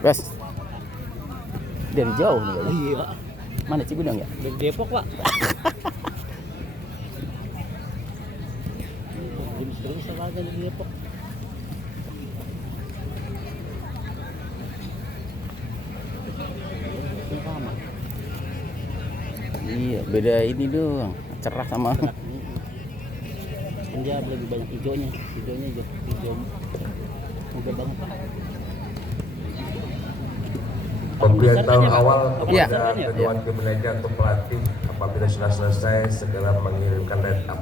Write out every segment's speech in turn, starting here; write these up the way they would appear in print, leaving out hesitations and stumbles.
Bas. Dari jauh nih. Bas. Iya. Mana Cibinong ya? Dari Depok, Pak. Terus sama aja di Depok. Sama. Iya, beda ini doang. Cerah sama. Kan dia lebih banyak hijaunya. Hijaunya hijau muda banget, Pak. Pemberian tahun awal Iya. kepada kedua tim manajer atau pelatih apabila sudah selesai segera mengirimkan line up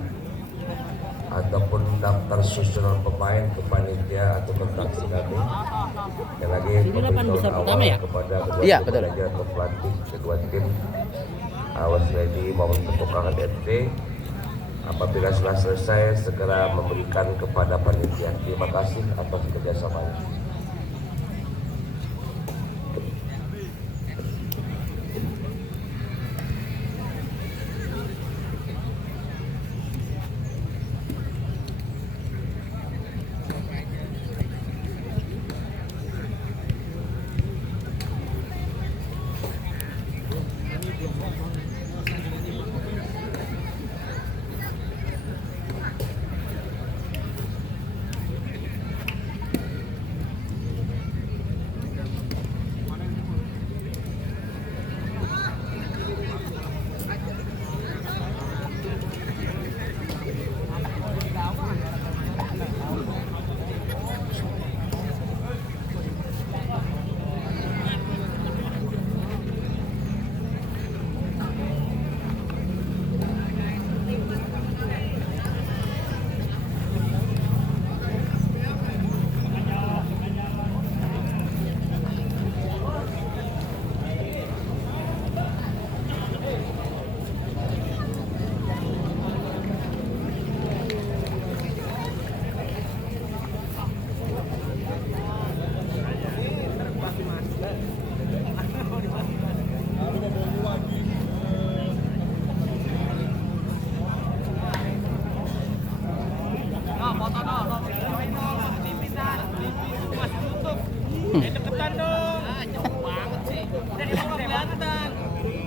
ataupun daftar susunan pemain ke panitia atau kontraksi kami. Sekali lagi pemberian tahun awal kepada kedua Iya, tim betul. manajer atau pelatih kedua tim Awas Ready maupun Petukangan FC. Apabila sudah selesai segera memberikan kepada panitia. Terima kasih atas kerjasamanya.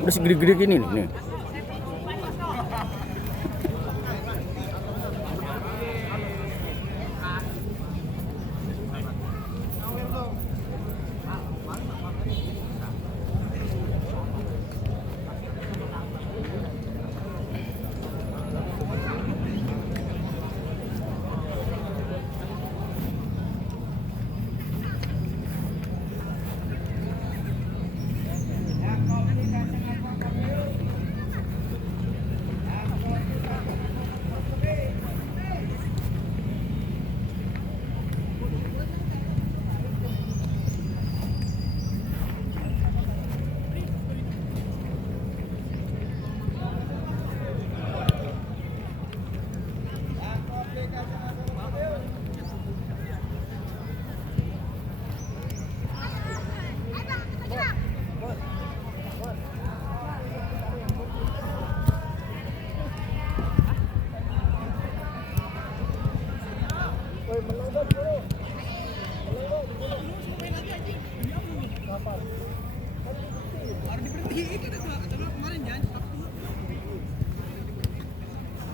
Udah segede-gede gini nih.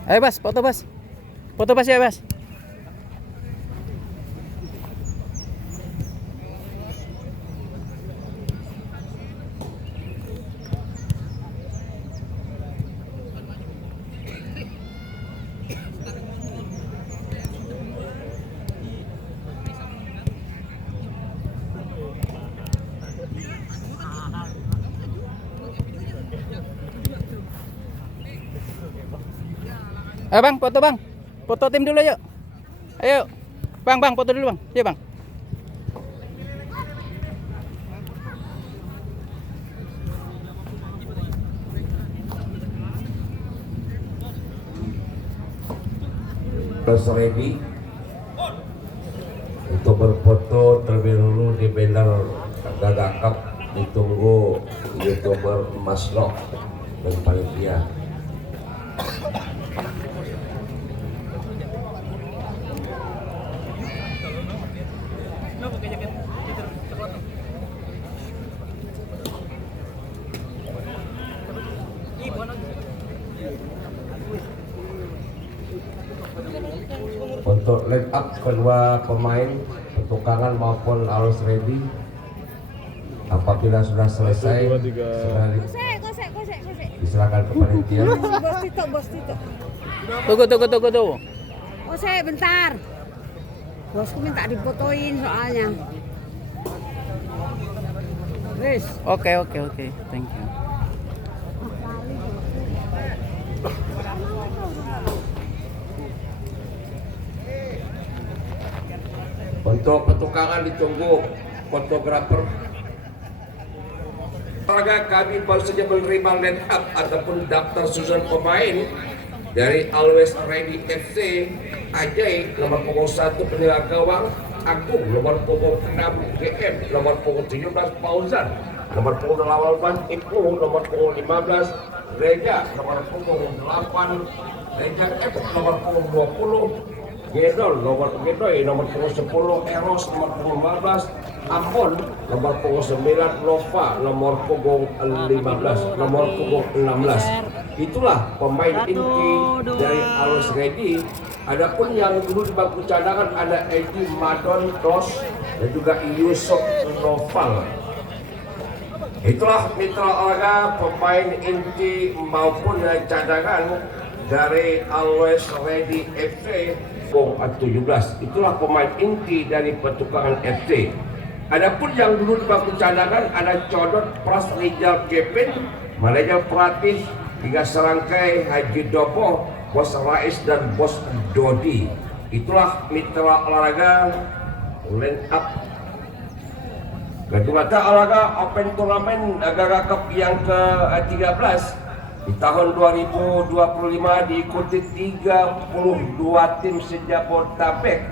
Ayo Bas, foto Bas. Foto Bas ya Bas. Ayo Bang, foto Bang. Foto tim dulu yuk. Ayo. Bang, foto dulu Bang. Iya Bang. Ready untuk berfoto terlebih dahulu di banner Gagakap, ditunggu YouTuber Mas Rock dan panitia. untuk line up kedua pemain pertukangan maupun arus ready. Apabila sudah selesai, sudah diserahkan ke panitia. Bos Tito. Tunggu. Bentar. Bosku minta difotoin soalnya. Wis. Oke. Thank you. Untuk pertukangan ditunggu fotografer. Olahraga kami baru saja menerima line up ataupun daftar susunan pemain dari Always Ready FC. Ajay nomor punggung 1 penjaga gawang, Agung nomor punggung 6 GM, nomor punggung 17 Fauzan, nomor punggung 8 Ibu, nomor punggung 15 Reja, nomor punggung 8 Reja F, nomor punggung 20 Gedol, nomor punggung 10 Eros, nomor punggung 15 Ambon, nomor punggung 9 Nova, nomor punggung 15, nomor punggung 16. Itulah pemain inti dari Always Ready. Adapun yang dulu di bangku cadangan ada Edi Madon Tos dan juga Yusuf Noval. Itulah mitra olahraga pemain inti maupun cadangan dari Always Ready FC. 17. Itulah pemain inti dari pertukangan FC. Adapun yang dulu di bangku cadangan ada Codot Pras Rijal Kepin, manajer pelatih hingga serangkai Haji Dopo, Bos Rais dan Bos Dodi. Itulah mitra olahraga line up. Kedua olahraga Open Turnamen Gaga Cup yang ke-13 di tahun 2025 diikuti 32 tim sejabodetabek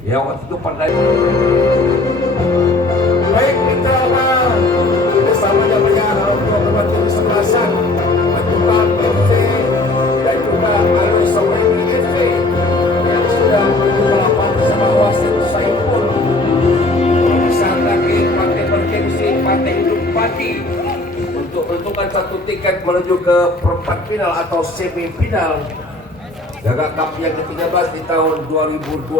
yang waktu itu pada baik mitra olahraga bersamanya banyak orang tim kesebelasan Batukan FC dan juga Always Ready FC yang sudah berlapan bersama wasit Saipul bisa lagi pakai bergengsi Partai Hidup Pati untuk menentukan satu tiket menuju ke perempat final atau semifinal Gaga Cup yang ke-13 di tahun 2025.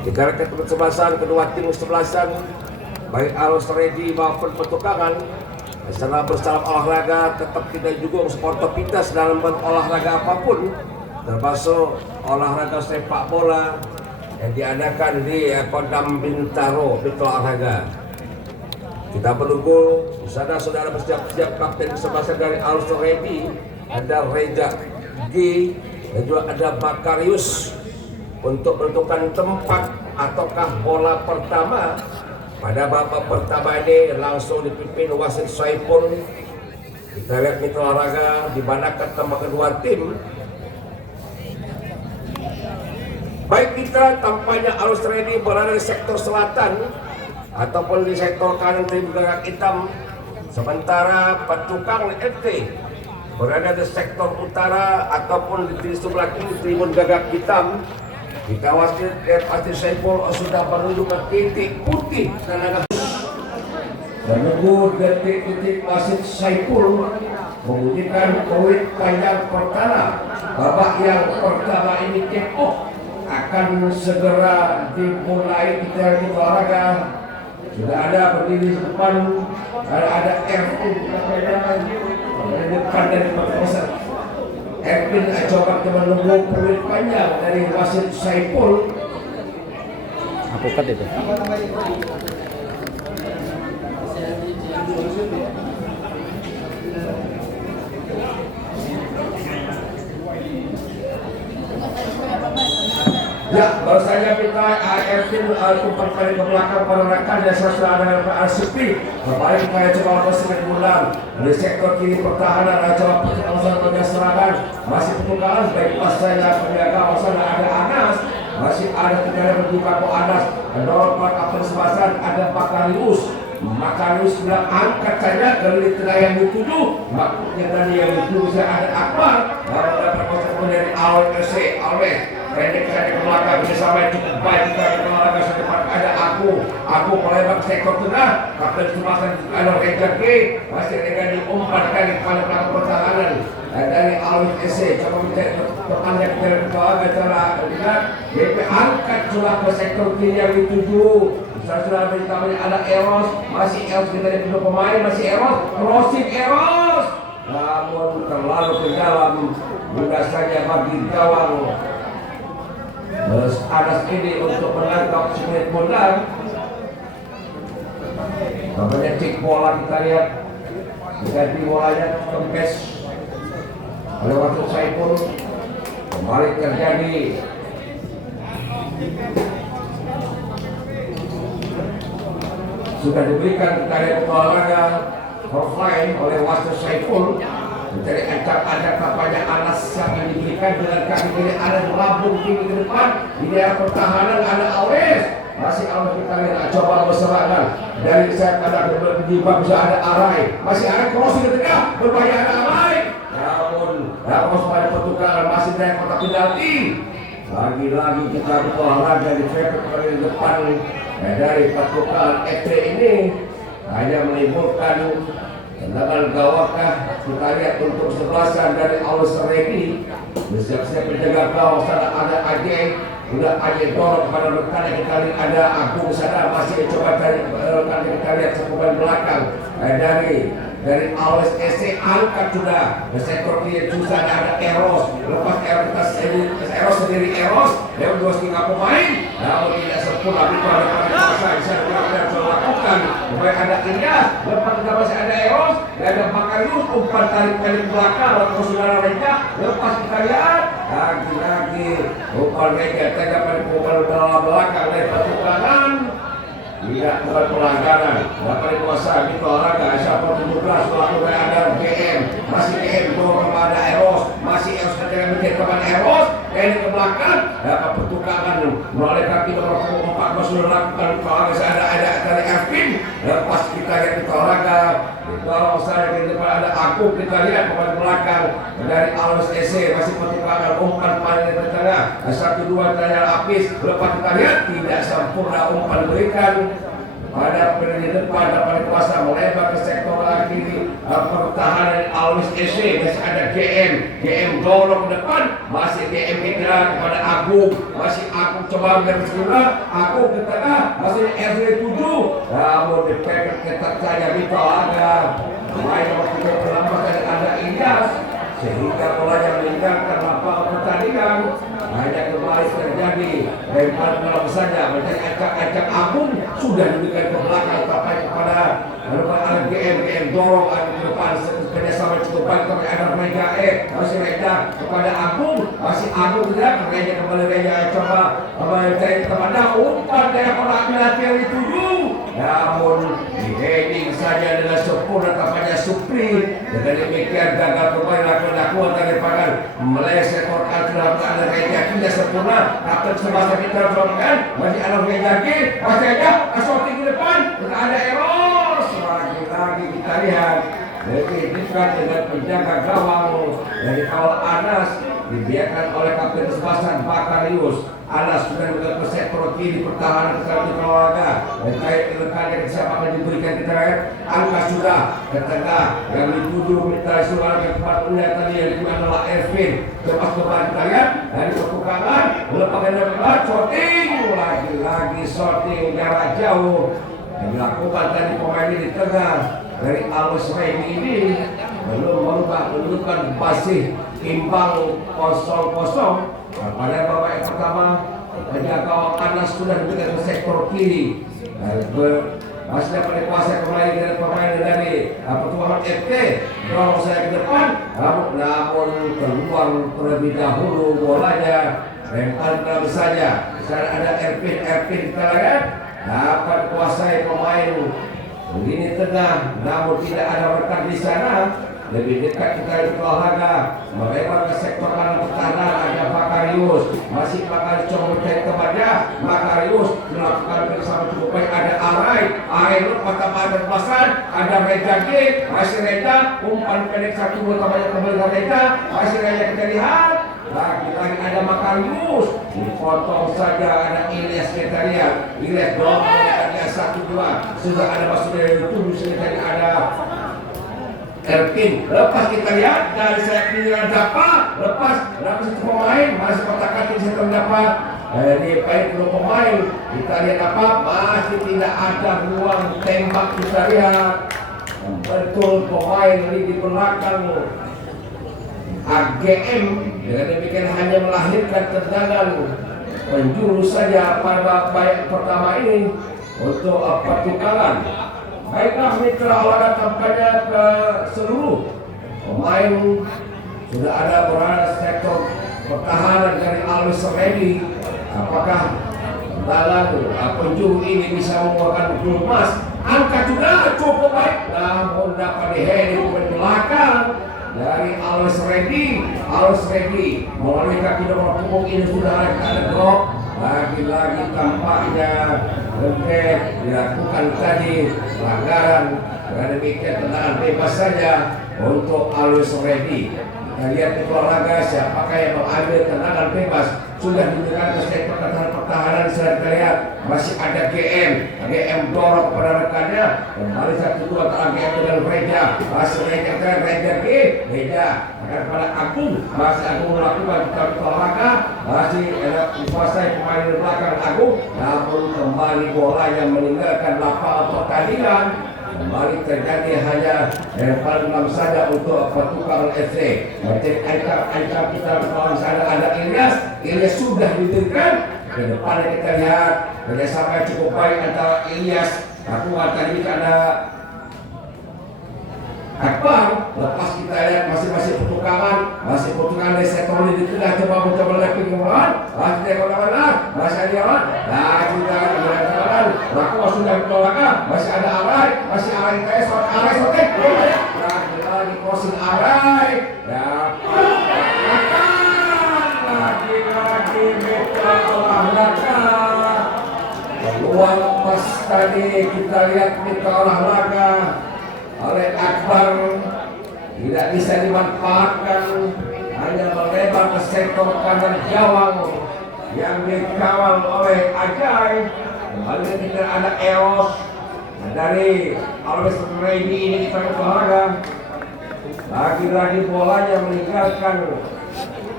Dikarenakan kesebelasan kedua tim kesebelasan baik Always Ready maupun pertukangan secara bersalam olahraga tetap tidak juga sportivitas dalam olahraga apapun termasuk olahraga sepak bola yang diadakan di Kodam Bintaro Mitra Olahraga. Kita menunggu di sana saudara bersiap-siap kapten kesebelasan dari Always Ready ada Reja G dan juga ada Bakarius untuk menentukan tempat ataukah bola pertama. Pada babak pertama ini langsung dipimpin wasit Saipul. Kita lihat mitra olahraga di mana ketemu kedua tim. Baik mitra, tampaknya Always Ready berada di sektor selatan ataupun di sektor kanan tim Gagak Hitam, sementara Petukang FC berada di sektor utara ataupun di sebelah kiri Tribun Gagak Hitam. Kita wasit Pasti Saipul sudah menuju ke titik putih dan menunggu detik-detik wasit Saipul membunyikan peluit panjang pertama. Babak yang pertama ini kick off akan segera dimulai. Kita olahraga sudah ada berdiri di depan, ada RU di depan dari pemirsa. Erwin coba menunggu peluit panjang dari wasit Saipul. Aku cut itu. Ya, baru saja kita Erwin tumpang kali ke belakang pada rekan dan sudah ada RCP. Kembali kita coba lakukan bulan di sektor kiri pertahanan. Coba pertahanan serangan masih pertukaran baik pas saya penjaga sana ada Anas, masih ada tiga berbuka ke Anas. Dorong kapten sebasan ada Bakarius. Makarius bilang angkat saja dari tengah yang dituju. Maksudnya tadi yang dituju saya ada Akbar. Lalu dapat konsen dari Always Pendek saya ke belakang bisa sampai cukup baik kita ke olahraga sedepan ada Aku melebar sektor tengah, Kapten Sumasan Anwar Rejaki masih dengan diumpankan kepada pelaku pertahanan dari Alif SC. Coba kita perpanjang dari cara lihat DP angkat sudah ke sektor kiri yang dituju. Sudah beritahu ada Eros, masih Eros kita di kedua pemain, masih Eros, crossing Eros. Namun terlalu ke dalam, mudah saja bagi gawang Anas ini untuk menangkap Smith Bondan. Namanya cek bola kita lihat, ganti bolanya kempes oleh waktu Saiful, kembali terjadi sudah diberikan dari olahraga offline oleh Wastu Saiful mencari ancam-ancam kampanye Anas yang diberikan dengan kaki kiri ada melambung tinggi ke depan di daerah pertahanan ada Alves. Masih Alves kita lihat coba berserangan dari sayap kanan di bawah bisa ada Arai, masih ada crossing ke tengah berbahaya ada Arai, namun harus pada pertukaran masih dari kotak penalti. Lagi-lagi kita berolahraga di paling depan dari pertukaran FT ini hanya menimbulkan tendangan gawakah. Kita lihat untuk sebelasan dari Alus Redi bersiap-siap menjaga gawang sana ada Ajay, sudah Ajay dorong kepada rekan yang kita lihat ada Agung sana masih coba dari rekan yang kita lihat sepupan belakang dari Alus SC angkat sudah ke sektor kiri susah ada Eros, lepas Eros sendiri Eros dia dua setengah pemain namun tidak sempurna itu ada kuasa bisa dilakukan supaya ada Ilyas lepas kita masih ada Eros ada Makarius umpan tarik balik belakang waktu saudara mereka lepas kita lihat lagi umpan mereka tidak pada umpan belakang dari pertukaran tidak bukan pelanggaran dapat dikuasai di olahraga siapa 17 melakukan ada GM masih GM dorong kepada Eros masih Eros kepada Eros ke belakang dapat pertukaran melalui kaki nomor 14 sudah lakukan olahraga ada dari Ervin lepas kita lihat di olahraga kalau saya di depan ada aku kita lihat kepada belakang dari Alus SC masih pertukaran umpan paling di tengah 1-2 tanya lapis lepas kita lihat tidak sempurna umpan berikan pada di depan dapat kuasa melebar ke sektor kiri pertahanan Alus SC masih ada GM dorong ke depan masih GM kita kepada Agung masih Agung coba bersegera Agung ke tengah masih RW7 namun dipegang ketat saja Vito ada main waktu terlambat ada Ilyas sehingga bolanya meninggalkan lapangan pertandingan hanya kembali terjadi lempar dalam saja menjadi acak-acak Agung sudah diberikan ke belakang sampai kepada GM dorong ke depan kerjasama cukup baik tapi ada Mega masih Reda kepada Agung masih Agung tidak Reda kembali Reda coba mencari kepada umpan dari orang penalti yang dituju namun di heading saja dengan sempurna tampaknya Supri dengan demikian gagal kembali lakukan daripada meleset kotak dalam ada Reda tidak sempurna Kapten semasa kita lakukan masih ada Reda masih ada asorti ke depan ada Eros lagi kita lihat dihentikan dengan penjaga gawang dari awal Anas dibiarkan oleh Kapten Sebastian Bakarius. Anas sudah ke sektor kiri pertahanan di olahraga dan kait rekan siapa akan diberikan keterangan angka sudah ke tengah yang dituju minta suara ke tempat punya tadi yang dimana adalah Ervin lepas kembali kita lihat dari pertukaran lepas dari shooting lagi shooting jarak jauh yang dilakukan tadi pemain di tengah dari Alus Redi ini belum merubah menunjukkan masih imbang 0-0 pada babak yang pertama penjaga Anas sudah diberikan ke sektor kiri masih dapat dikuasai kembali dari pemain dari pertuahan FT dorong saya ke depan namun keluar terlebih dahulu bolanya lempar saja ada Ervin kita lihat dapat kuasai pemain begini tengah namun tidak ada rekan di sana lebih dekat kita di olahraga melebar ke sektor kanan pertahanan ada Makarius masih Makarius coba mencari kepada Makarius melakukan bersama cukup baik ada Arai lepas ada pasan ada Reda masih Reda umpan pendek 1-2 kembali Reda masih Reda kita lihat Lagi-lagi ada Makarius, dipotong saja. Ada Ilyas Sekretariat, Ilyas dorong Sekretariat 1-2. Sudah ada Basudara itu, Sekretariat ada Erkin. Lepas kita lihat dari saya kira dapat lepas satu pemain masih kotak-katik satu dapat. Ini baik dua pemain. Kita lihat apa? Masih tidak ada ruang tembak. Kita lihat betul pemain di belakang AGM dengan demikian hanya melahirkan tendangan penjuru saja pada babak pertama ini untuk pertukaran. Baiklah mitra olahraga tampaknya ke seluruh pemain sudah ada berada sektor pertahanan dari Always Ready. Apakah tendangan penjuru ini bisa membuahkan gol emas? Angka juga cukup baik, namun dapat diheading ke belakang dari Always Ready melalui kaki nomor punggung ini sudah ada drop. Lagi-lagi tampaknya lengket dilakukan tadi pelanggaran. Dengan demikian tendangan bebas saja untuk Always Ready. Kita lihat di olahraga siapakah yang mengambil tendangan bebas. Sudah diberikan ke sektor pertahanan. Sudah kita lihat masih ada GM dorong pada rekannya. Kembali 1-2 antara GM dengan Reja. Masih Reja akan pada Agung. Masih Agung melakukan olahraga. Masih ada kuasai pemain di belakang Agung. Namun kembali bola yang meninggalkan lapangan pertandingan. Kembali terjadi hanya yang paling enam saja untuk pertukaran FC. Macam Aika kita kawan sana ada Ilyas sudah diberikan. Ke depan kita lihat kerjasama cukup baik antara Ilyas. Aku tadi ada Akbar. Lepas kita lihat masing-masing pertukaran dari sektor ini di tengah coba lagi kemauan. Masih tengok mana? Masih ada orang. Nah kita ada Raku sudah bertolak. Masih ada Arai sotek. Lagi crossing Arai. Ya. Lagi mitra olahraga. Peluang pas tadi kita lihat mitra olahraga oleh Akbar tidak bisa dimanfaatkan, hanya melebar ke sektor kanan gawang yang dikawal oleh Ajay. Kembali kita ada Eros dari Always Ready ini kita olahraga. Lagi-lagi bolanya meninggalkan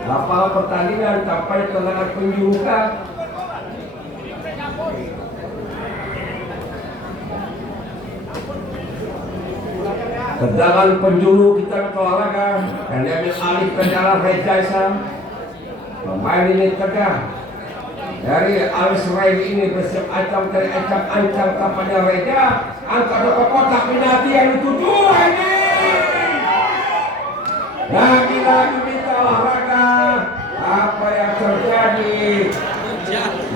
lapangan pertandingan sampai tendangan penjuru. Tendangan penjuru kita ke olahraga dan diambil alih ke jalan Rejaisa. Pemain ini tegak dari Always Ready ini bersiap ancam tampaknya Reja angkat ke kotak penalti yang dituju ini. Lagi-lagi kita olahraga, apa yang terjadi?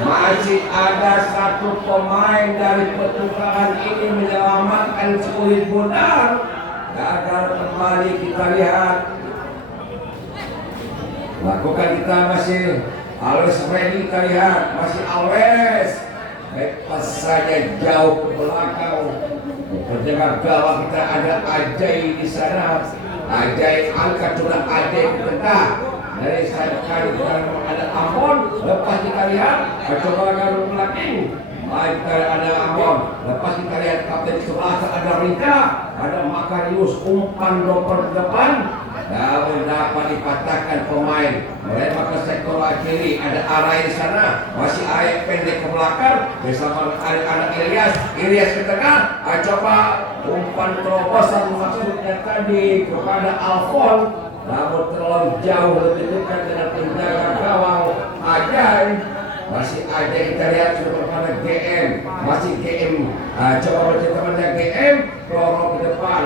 Masih ada satu pemain dari pertukaran ini menyelamatkan kulit benar. Gagal kembali kita lihat. Lakukan kita masih Always Ready kita lihat. Masih Always. Lepas saja jauh ke belakang. Penjaga gawang kita ada Ajay di sana. Ajay angkat curang Ajay ke tengah. Dari sayap kali kita ada Amon. Lepas kita lihat. Coba garung belakang. Baik ada Amon. Lepas kita lihat kapten sebelah ada Rika. Ada Makarius umpan doper depan. Namun dapat dipatahkan pemain. Melempar ke sektor kiri. Ada Arai di sana. Masih Arai pendek ke belakang. Bersama ada Ilyas ke tengah. Coba umpan terobosan maksudnya tadi kepada Alfon. Namun terlalu jauh lebih dekat dengan penjaga gawang Ajay. Masih ada kita lihat sudah kepada GM. Masih GM. Coba baca temannya GM. Dorong ke depan.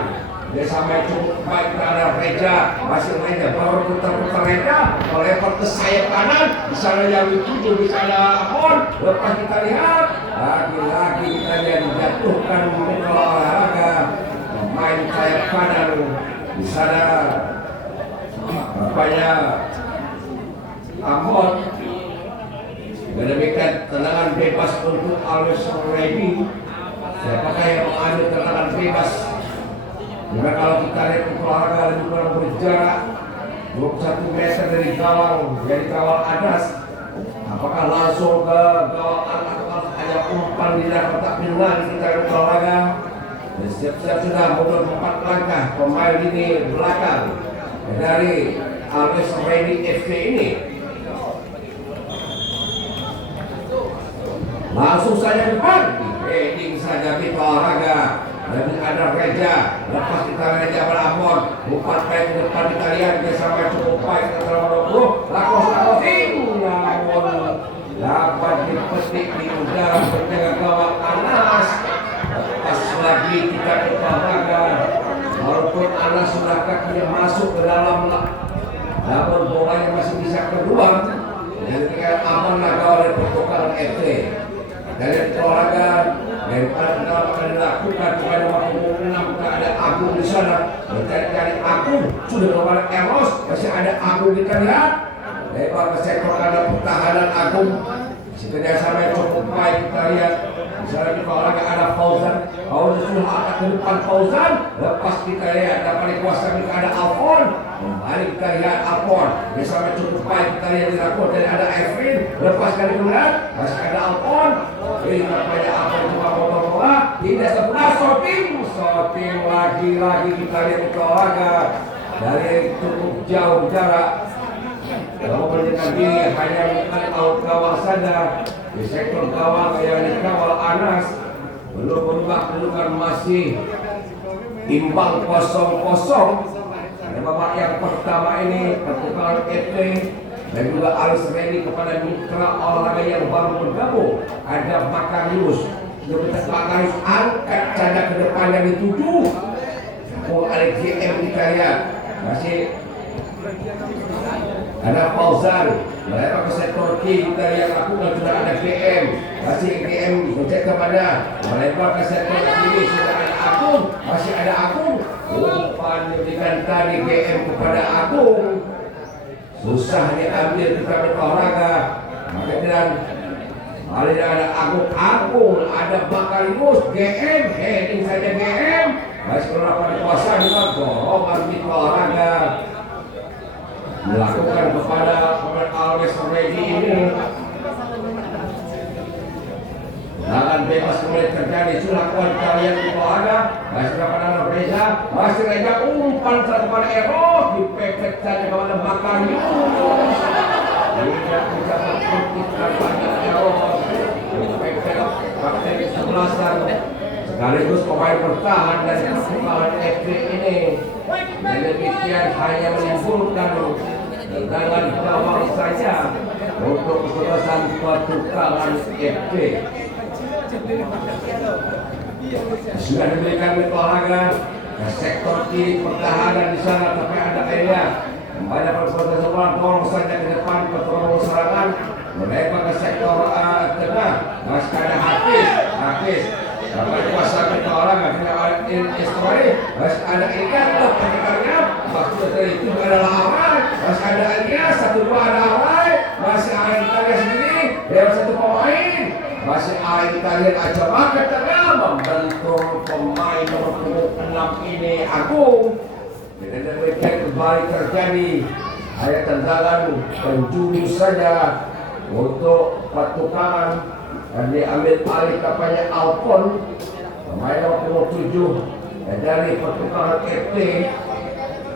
Dia sampai cukup baik ada Reja. Masih Reja baru putar Reja. Melempar ke sayap kanan. Di sana yang dituju di sana Amon. Lepas kita lihat. Lagi-lagi kita yang dijatuhkan mungkin olahraga. Pemain sayap kanan. Di sana. Apanya Amon. Demikian tendangan bebas untuk Always Ready. Siapakah yang mengambil tendangan bebas? Jika kalau kita lihat olahraga lebih kurang berjarak 21 meter dari gawang, dari kawal atas. Apakah langsung ke gawang atau hanya umpan di dalam kotak penalti kita olahraga? Siap-siap sudah mundur 4 langkah pemain ini belakang dari Alves Ready FC ini. Langsung saja depan, heading saja kita olahraga. Dan ada Reja, lepas kita Reja berapon, 4 baik ke depan kita lihat dia sampai cukup baik kita terlalu 20, lakos namun dapat dipetik di udara penjaga gawang Anas. Lepas lagi kita olahraga, walaupun Anas sudah kakinya masuk ke dalam, namun bolanya masih bisa keluar. Dan kita amanlah gawang dari pertukaran FC. Dari olahraga daripada kita akan dilakukan kepada waktu 6 ada Agung di sana, mencari Agung sudah kepada Eros, masih ada Agung kita lihat. Lebar ke sektor ada pertahanan Agung, kerjasama cukup baik kita lihat. Misalnya di olahraga ada Fauzan sudah angkat ke depan Fauzan, lepas kita lihat dapat dikuasai kita ada Alfon, kembali kita lihat Alfon, misalnya cukup baik kita lihat dilakukan dan ada Efrin, lepas kali kemudian masih ada Alfon, ini pada Alfon cuma potong bola, tidak sebelah shooting lagi kita lihat di olahraga dari cukup jauh jarak. Kalau menjelaskan diri hanya bukan out gawang saja di sektor gawang yang dikawal Anas belum berubah kedudukan masih imbang 0-0. Pada babak yang pertama ini pertukaran FC dan juga Alves Ready kepada mitra olahraga yang baru bergabung ada Makarius. Makarius angkat cadat ke depan yang dituju. Ada GM kita lihat masih ada Fauzan, mereka ke sektor kiri kita yang lakukan sudah ada GM, masih GM mencet kepada melebar ke sektor kiri sudah ada Agung, masih ada Agung, umpan diberikan tadi GM kepada Agung, susah diambil kita olahraga, maka dan ada Agung, ada Makarius, GM, heading saja GM, masih berapa dikuasai juga dorongan di olahraga. Melakukan kepada pemain Alves Ready ini tangan bebas kemudian terjadi sudah kuat kalian di olahraga masih kepada Reza masih Reza umpan kepada Eros dipepet saja kepada Makarius tidak bisa berkutikkan banyak Eros dipepet kapten kesebelasan sekaligus pemain bertahan dari pertukaran FC ini. Dan demikian hanya menimbulkan tendangan gawang saja untuk kesebelasan pertukaran FC. Sudah diberikan olahraga ke sektor kiri pertahanan di sana tapi ada area banyak perbuatan sebelah dorong saja ke depan pertolongan serangan melebar ke sektor tengah masih ada Hafiz dapat kuasa kita olahraga tidak ada Istori masih ada Ikan pertandingannya maksud dari itu adalah awal masih ada Elias 1-2 ada awal masih ada Italia sendiri lewat 1 pemain masih ada Italia aja maka tengah membentuk pemain nomor 6 ini Agung dan demikian kembali terjadi hanya tendangan penjuru saja untuk pertukaran dan diambil alih kapalnya Alfon pemain nomor 7 dan dari pertukaran FC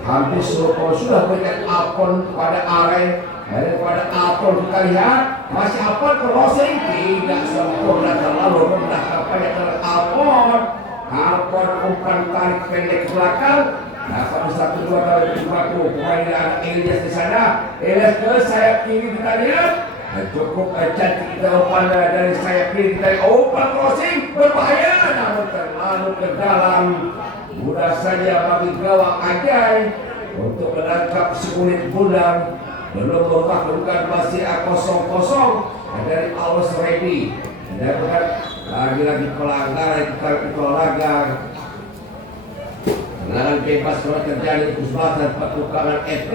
hampir seluruh sudah berikan Alfon pada Are dan pada Alfon kita lihat masih Alfon crossing tidak sempurna terlalu rendah kapalnya ke Alfon umpan tarik pendek ke belakang dapat 1-2 kali berbaku pemain ada Elias di sana Elias ke sayap kiri kita lihat cukup cantik kita umpan dari sayap kiri dari umpan crossing berbahaya namun terlalu ke dalam mudah saja bagi gawang Ajay untuk menangkap seunit bulan belum berubah kedudukan masih 0-0 dari Alves Ready dan lagi-lagi pelanggaran kita olahraga Tendangan bebas kalau terjadi kesempatan pertukaran FT.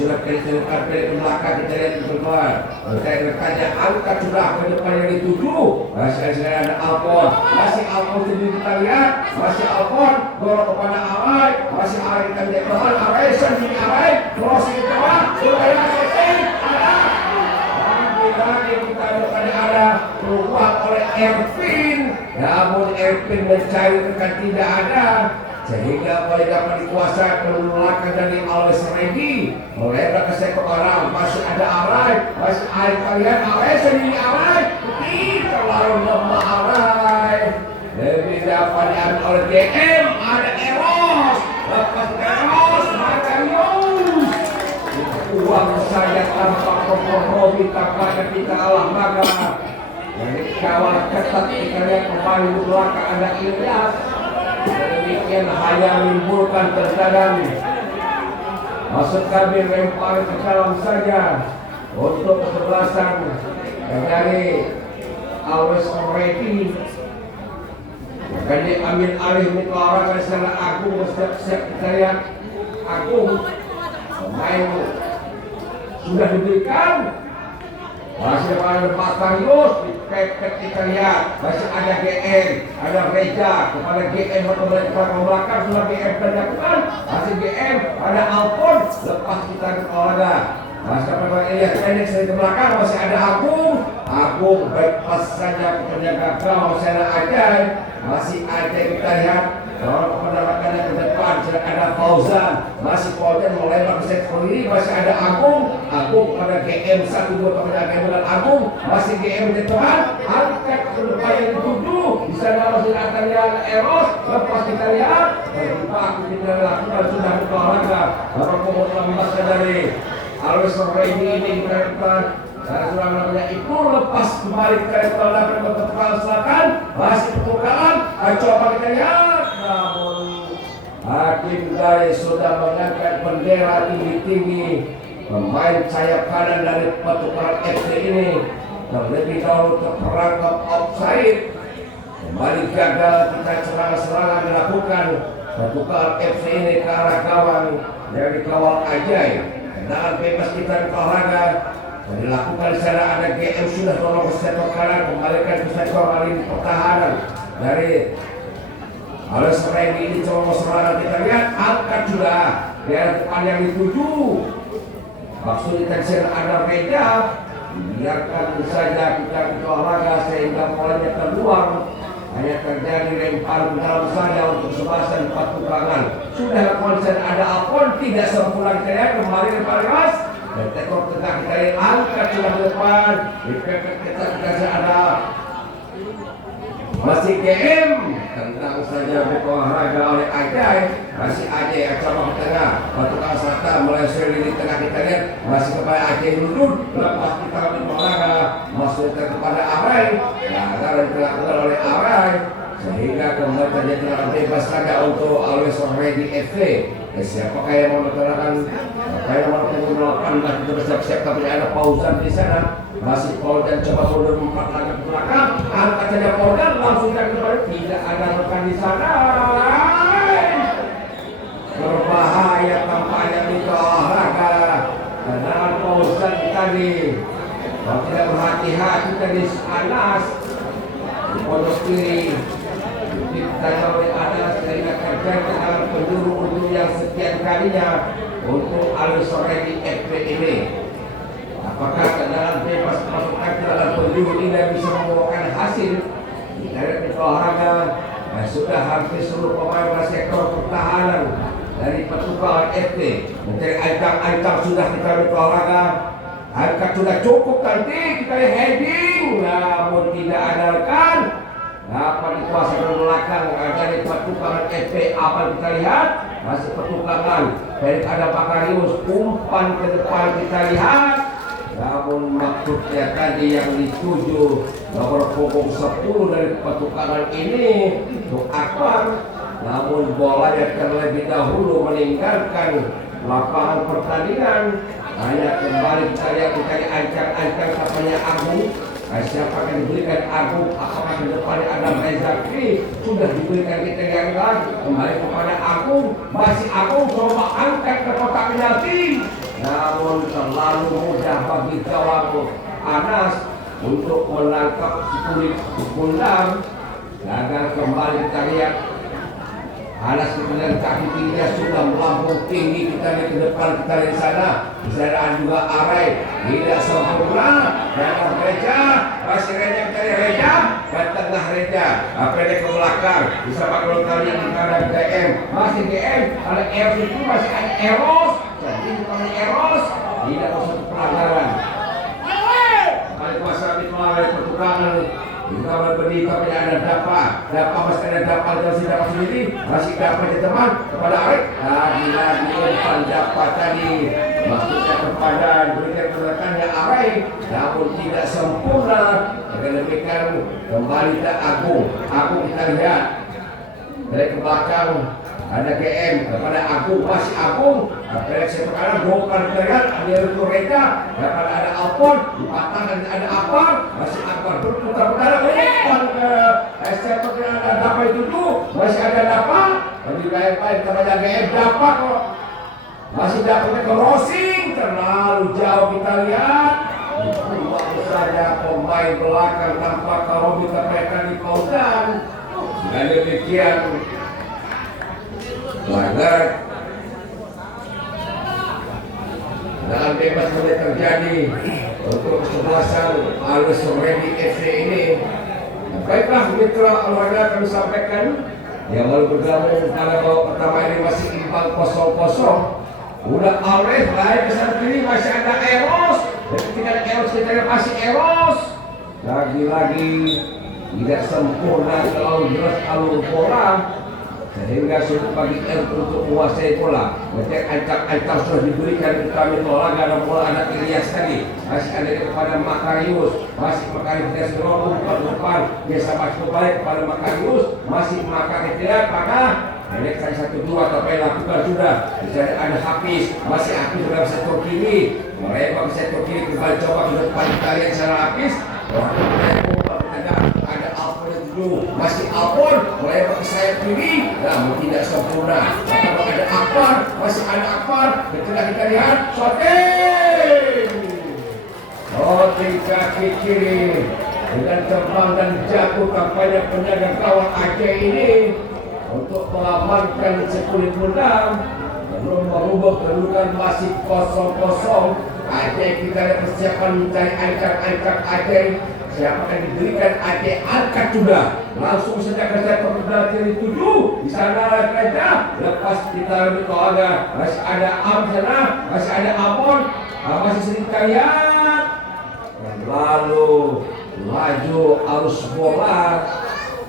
Sudah kelihatan dari belakang kita lihat keluar. Rekan-rekannya angkat sudah ke depan yang dituju. Masih ada Alpon. Masih Alpon sendiri kita lihat. Masih Alpon dorong kepada Arai. Masih Arai kita lihat depan. Arai sendiri Arai. Crossing ke bawah. Supaya setting. Lagi kita ada peluang oleh Ervin. Namun Ervin mencari rekan tidak ada. Sehingga boleh dapat dikuasai penolakan dari Always Ready. Melebar ke sektor orang. Masih ada Arai. Masih Arai kalian. Arai sendiri Arai. Terlalu lemah Arai. Lebih dapat diambil oleh GM. Ada Eros. Lepas Eros. Makarius. Uang saya tanpa kompromi. Tampaknya kita kalah maka. Dari kawal ketat kita lihat kembali di belakang ada Ilyas. Demikian hanya menimbulkan terkadang maksud kami lempar ke dalam saja untuk kesebelasan dari Always Ready. Akan diambil alih Mitra orang dari sana Agung. Siap-siap kita lihat Agung pemain sudah diberikan. Masih ada Makarius, dipepet kita lihat. Masih ada GM, ada Reja. Kepada GM berkembali ke belakang sudah GM terlakukan. Masih GM, ada Alpon. Lepas kita ke olahraga. Masih ada Elias Pendek dari ke belakang. Masih ada Agung. Agung bypass saja ke penjaga gawang. Masih ada Ajay. Masih Ajay kita lihat. Kalau kepada ke depan ada Fauzan. Masih Fauzan melebar ke sektor kiri. Masih ada Agung. Agung pada GM 1-2 kepada GM Agung. Masih GM di depan. Angkat ke depan yang dituju. Di sana masih akan lihat Eros. Lepas kita lihat. Aku kita lakukan sudah buka olahraga. Bapak pokok lembaga dari Always Ready ini kita lakukan. Saya sudah namanya itu lepas kembali ke olahraga bertukar selatan. Masih pertukaran. Coba kita lihat. Namun hakim dari sudah mengangkat bendera tinggi-tinggi. Pemain sayap kanan dari pertukaran FC ini terlebih dahulu terperangkap offside. Kembali gagal kita serangan-serangan dilakukan. Pertukaran FC ini ke arah gawang yang dikawal Ajay. Tendangan bebas kita di olahraga dilakukan di sana ada GM sudah tolong ke sektor kanan, kembalikan ke sektor kali pertahanan dari Always Ready ini coba serangan kita lihat angkat sudah dari depan yang dituju. Maksud kita ada Reja, biarkan saja kita olahraga sehingga polanya terluar. Hanya terjadi lempar ke dalam saja untuk sebasan pertukangan. Sudah konsen ada Alpon tidak sempurna kita lihat kembali lempar keras. Dan tekor tengah kita lihat angkat sudah ke depan. Dipepet kita ada masih GM. Tentang saja buku olahraga oleh Ajay. Masih Ajay coba ke tengah. Pertukangan serta meleser di tengah kita lihat. Masih kepada Ajay Nurdun. Lepas kita di olahraga masuk kepada Arai. Yang dilakukan oleh Arai. Sehingga kembali terjadi tendangan bebas saja untuk Always Ready FC. Siapakah yang mau melakukan? Siapa yang mau melakukan? Kita bersiap-siap tapi ada Fauzan di sana. Masih Fauzan coba mundur 4 langkah ke belakang. Angkat saja Fauzan langsung kembali. Tidak ada rekan di sana. Berbahaya tampaknya di olahraga. Tendangan Fauzan tadi. Kalau tidak berhati-hati tadi Anas di pojok kiri. Kita oleh Anas sehingga terjadi dengan penjuru-penjuru yang sekian kalinya untuk Always Ready FC ini. Apakah tendangan bebas masukkan ke dalam penjuru ini bisa membawakan hasil dari olahraga? Sudah hampir seluruh pemain sektor pertahanan dari pertukaran FC mencari ancang-ancang sudah kita olahraga. Angkat sudah cukup nanti kita heading, namun tidak ada rekan. Dapat dikuasai dari belakang dari pertukaran FP. Apa kita lihat masih pertukaran dari ada Makarius umpan ke depan kita lihat. Namun maksudnya tadi yang dituju nomor punggung 10 dari pertukaran ini untuk Akbar. Namun bolanya terlebih dahulu meninggalkan lapangan pertandingan. Hanya kembali kita lihat ancang-ancang kapalnya Agung. Siapa yang diberikan Agung, apakah ke depannya ada Rezaki, sudah diberikan kita yang lagi kembali kepada Agung, masih Agung coba angkat ke kotak penalti, namun terlalu mudah bagi gawang Anas untuk menangkap kulit Gundam. Gagal kembali kita lihat Anas dengan kaki tingginya sudah melambung tinggi, kita lihat ke depan, kita lihat sana. Di sana juga Arai tidak sempurna. Dan Reja, masih Reja, kita lihat Reja, ke tengah Reja, pendek ke belakang. Bisa pakai kali yang ada GM, masih GM, ada Eros itu masih ada Eros. Jadi bukan Eros, tidak usah pelanggaran. Kali kuasa itu melalui pertukaran. Kita berbeda kepada ada dapat masih ada dapat masih dapat sendiri, masih dapat di teman kepada Arif. Lagi umpan dapat tadi maksudnya kepada berikan keberkatannya Arif, namun tidak sempurna. Dengan demikian kembali ke Agung kita lihat dari ke belakang ada GM kepada Agung, masih Agung. Seleksi perkara bukan terlihat ada Reza, dapat ada Alpon, dipatahkan ada Akbar, masih Akbar berputar-putar umpan ke SC perkara ada dapat itu masih ada dapat, lebih baik kepada GM dapat kok, masih dapatnya ke Rosing, terlalu jauh kita lihat. Waktu saja pemain belakang tanpa Karobi terpekan di Paudan. Dan demikian pelanggaran dan bebas boleh terjadi untuk kesebelasan Alus Ready FC ini. Baiklah mitra olahraga kami sampaikan yang baru bergabung pada babak pertama ini masih imbang 0-0. Udah Alres naik ke sana kiri, masih ada Eros. Dan ketika ada Eros kita masih Eros. Lagi-lagi tidak sempurna terlalu jelas alur bola, sehingga sulit bagi M untuk menguasai bola. Macam ancak-ancak sudah diberikan kepada olahraga dan bola anak Ilyas tadi. Masih ada kepada Makarius, masih Makarius tidak serong ke depan, biasa masuk balik kepada Makarius, masih Makarius tidak, maka ini saya 1-2 tapi lakukan sudah. Di sana ada Hafiz, masih Hafiz dalam sektor kiri, mereka ke sektor kiri kembali coba ke depan kita lihat sana Hafiz. Ada Alpon dulu, masih Alpon mulai pakai sayap kiri, namun tidak sempurna. Kalau ada Akbar, masih ada Akbar, setelah kita lihat shooting kaki kiri dengan terbang dan jatuh kampanye penjaga gawang Aceh ini untuk mengamankan sekulit Gundam. Belum merubah kedudukan masih 0-0. Aceh kita ada persiapan mencari angkat Aceh. Siapa yang diberikan Aceh angkat sudah langsung saja ke sektor dari 7 di sana saja. Lepas kita lebih keluarga masih ada Am sana, masih ada Amon, masih sering lihat. Lalu laju arus bola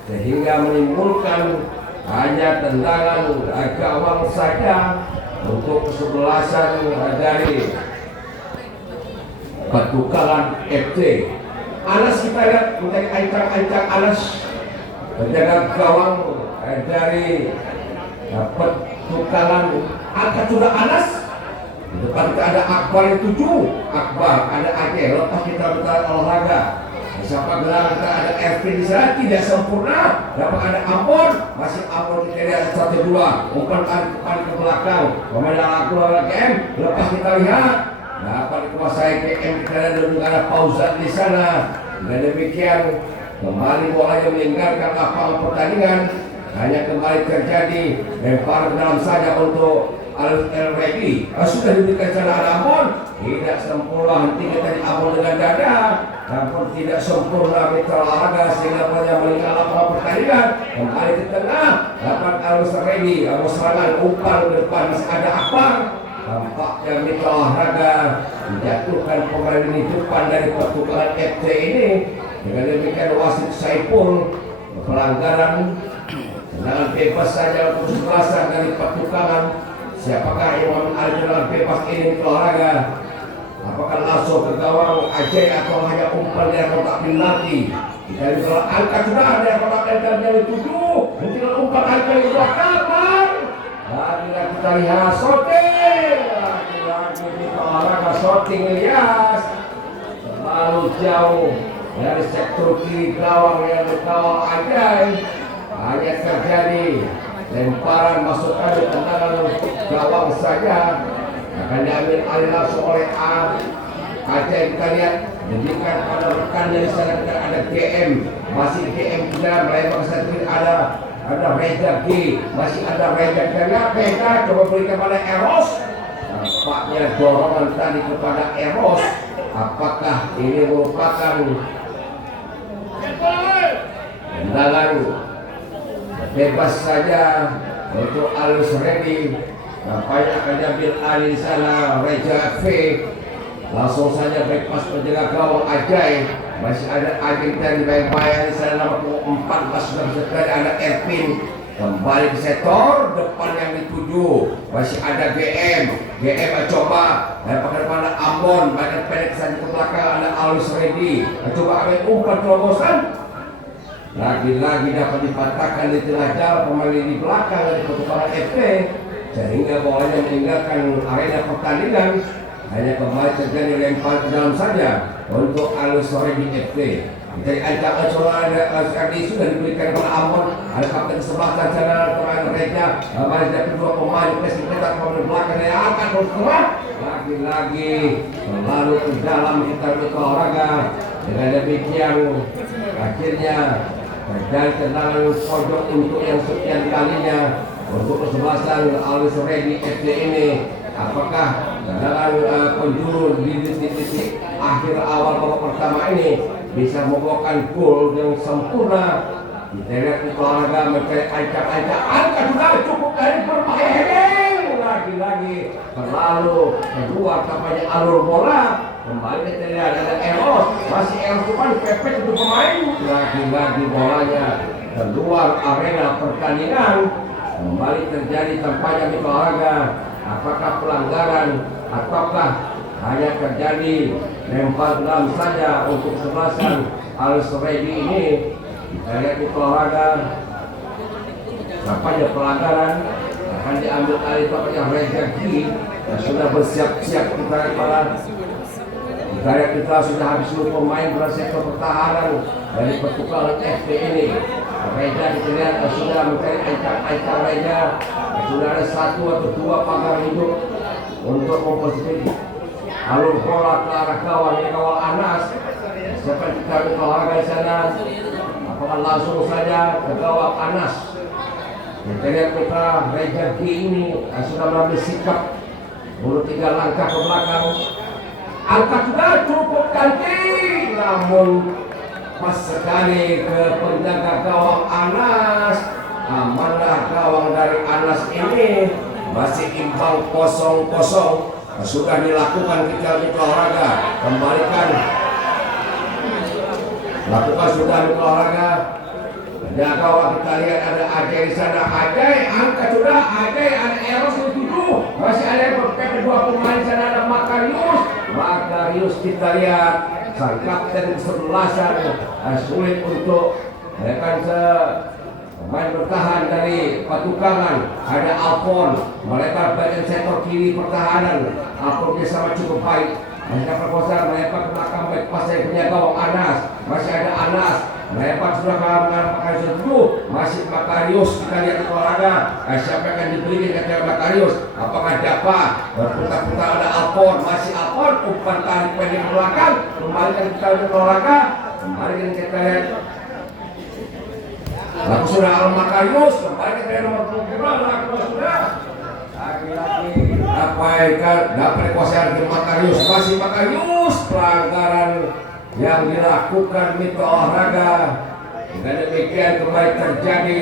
sehingga menimbulkan hanya tendangan gawang saja untuk kesebelasan dari Petukalan FC. Anas kita lihat mencari ancang-ancang Anas penjaga gawang dari Petukalan angkat sudah Anas. Di depan kita ada Akbar yang 7, Akbar ada Aceh. Lepas kita bertahan olahraga siapa gelar kita ada Ervin di sana tidak sempurna. Dapat ada Ampon, masih Ampon kita lihat 1-2 umpan ke belakang pemain aku KM. Lepas kita lihat dapat dikuasai KM kita dan ada Fauzan di sana. Dan demikian kembali bolanya meninggalkan lapangan pertandingan, hanya kembali terjadi lempar ke dalam saja untuk Al-Ready. Sudah diberikan secara Ampon, tidak sempurna hentikan tadi Ampon dengan dada, namun tidak sempurna mitra olahraga sehingga bolanya meninggalkan lapangan pertandingan. Kembali ke tengah, dapat Al-Ready, serangan umpan ke depan masih ada Akbar. Tampaknya mitra olahraga menjatuhkan pemain ini depan dari Petukalan FC ini. Dengan demikian wasit Saiful pelanggaran tendangan bebas saja untuk kesebelasan dari Petukalan. Siapakah yang mengambil tendangan bebas ini mitra olahraga? Apakah langsung ke gawang Aceh atau hanya umpan dari kotak penalti? Kita bisa angkat sudah ada kotak penalti dari 7. Mungkin umpan Aceh itu kapan? Lagi kita lihat shooting. Lagi kita olahraga shooting Ilyas terlalu jauh dari sektor kiri gawang yang dikawal Ajay. Hanya terjadi lemparan masukkan di tendangan gawang saja. Akan diambil alih langsung oleh Ajay. Kita lihat diberikan pada rekan dari sana, ada GM, masih GM juga melempar ke satu ada Reza G, masih ada Reza. Kita lihat Reza coba berikan pada Eros. Nampaknya dorongan tadi kepada Eros. Apakah ini merupakan tendangan bebas saja untuk Alus Ready? Nampaknya akan diambil alih di sana Reza V. Langsung saja bypass penjaga gawang Ajay. Masih ada Ajay dan bayang-bayang di sana nomor 14 sekali ada Erpin. Kembali ke sektor depan yang dituju. Masih ada GM coba pakai pada Ambon, badan pendek saja ke belakang ada Alus Ready. Coba ambil umpan terobosan. Lagi-lagi dapat dipatahkan di tengah jalan pemain di belakang dari pertukaran FP, sehingga bolanya meninggalkan arena pertandingan. Hanya kembali terjadi lempar ke dalam saja untuk Alus Ready FP. Dari ancaman soal sekali sudah diberikan kepada Ambon. Ada kapten sebelah sana pemain Reja. Masih ada kedua pemain kita pemain belakang yang akan terus keluar. Lagi-lagi selalu ke dalam kita olahraga. Dengan demikian akhirnya terjadi tendangan pojok untuk yang sekian kalinya untuk kesebelasan Alus Ready FC ini. Apakah tendangan penjuru di titik akhir awal babak pertama ini bisa membawakan gol yang sempurna? Kita lihat olahraga mencari ancam-ancam. Angka sudah cukup dari berbahaya heading. Lagi-lagi terlalu keluar tampaknya alur bola. Kembali kita lihat ada Eros. Masih Eros depan pepet untuk pemain. Lagi-lagi bolanya keluar arena pertandingan. Kembali terjadi tampaknya di olahraga. Apakah pelanggaran ataukah hanya terjadi lempar dalam saja untuk kesebelasan Alus Ready ini? Kita lihat di olahraga nampaknya pelanggaran akan diambil alih tampaknya Reza G yang sudah bersiap-siap. Kita lihat kita sudah habis seluruh pemain pada sektor pertahanan dari pertukaran FP ini. Reza kita lihat sudah mencari ancam-ancam Reza. Sudah ada satu atau dua pagar hidup untuk memposisi alur bola ke arah kawan yang kawal Anas. Siapa kita di olahraga di sana? Apakah langsung saja ke gawang Anas? Kita lihat kita Reza G ini sudah mengambil sikap urut 3 langkah ke belakang. Angkat sudah cukup ganti, namun pas sekali ke penjaga gawang Anas. Amanlah gawang dari Anas ini masih imbang 0-0. Sudah dilakukan kita di olahraga. Kembalikan. Lakukan sudah di olahraga. Ya gawang kita lihat ada Ajay di sana. Ajay angkat sudah. Ajay ada Eros di tujuh. Masih ada yang kedua pemain di sana ada Makarius kita lihat sang kapten kesebelasan sulit untuk mereka pemain bertahan dari Patukangan. Ada Alpon mereka bagian sektor kiri pertahanan. Alpon bersama cukup baik. Masih ada perkosaan melempar ke belakang baik pas dari punya gawang Anas. Masih ada Anas melempar sudah ke Makarius dulu. Masih Makarius kita lihat di olahraga. Siapa akan dibeli dengan Makarius? Apakah dapat berputar-putar? Ada Alpon, masih Alpon umpan tarik pendek ke belakang. Kembalikan kita di olahraga. Kembalikan kita lihat. Lalu sudah Makarius kembali ke nomor 22. Lalu sudah lagi-lagi apa yang dapat dikuasai dari Makarius. Masih Makarius pelanggaran yang dilakukan mitra olahraga. Dengan demikian kembali terjadi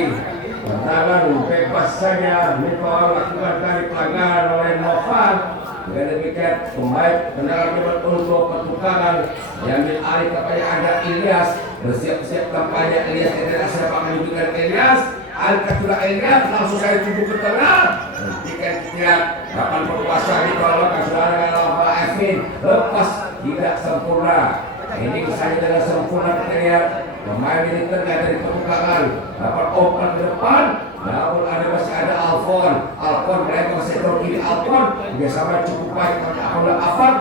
tendangan bebas saja mitra lakukan dari pelanggaran oleh Novan. Dengan demikian kembali tendangan bebas untuk pertukaran yang diambil kepada ada Ilyas. Bersiap-siap kampanye Ilyas tidak siapa menunjukkan Ilyas. Angkat sudah Ilyas langsung saya tuju ke tengah. Hentikan tidak dapat berkuasa di bawah sudah ada Evin lepas tidak sempurna. Ini misalnya dengan sempurna kita lihat pemain ini tengah dari pertukaran dapat open ke depan. Namun masih ada Alpon mereka masih sektor kiri. Alpon bersama cukup baik pada Ahmad Afan.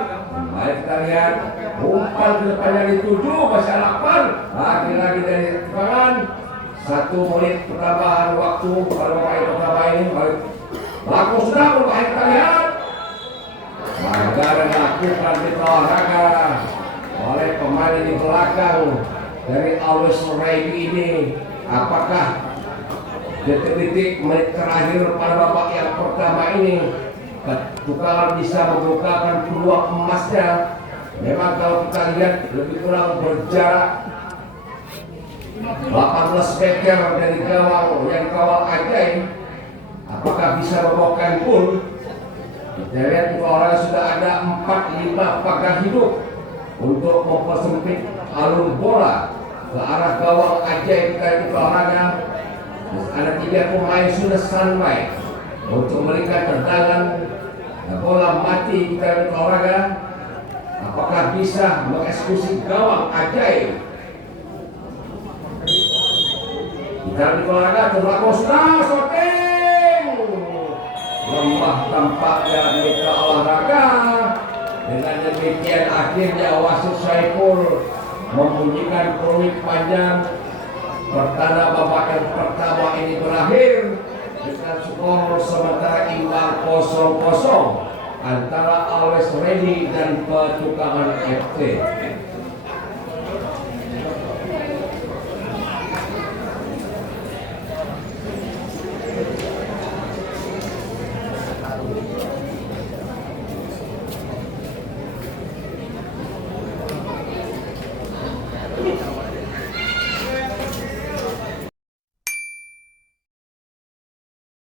Mari kita lihat umpan ke depannya dituju masih 8. Lagi-lagi dari tangan 1 menit penambahan waktu pada babak yang pertama ini. Laku sudah berbahaya kita lihat. Agar dilakukan di olahraga oleh pemain di belakang dari Always Ready ini. Apakah detik-detik menit terakhir pada babak yang pertama ini Tukalan bisa membukakan peluang emasnya? Memang kalau kita lihat lebih kurang berjarak 18 meter dari gawang yang kawal Ajaib. Apakah bisa membawakan gol? Kita lihat orang sudah ada 4-5 pagar hidup untuk mempersempit alur bola ke arah gawang Ajaib dari olahraga. Ada 3 pemain sudah standby untuk memberikan tendangan bola mati dari olahraga. Apakah bisa mengeksekusi gawang Ajaib? Kita di olahraga terlalu sudah shooting. Lemah tampaknya mitra olahraga. Dengan demikian akhirnya wasit Saiful membunyikan peluit panjang. Pertanda babak yang pertama ini berakhir dengan skor sementara imbang 0-0 antara Always Ready dan Petukangan FC.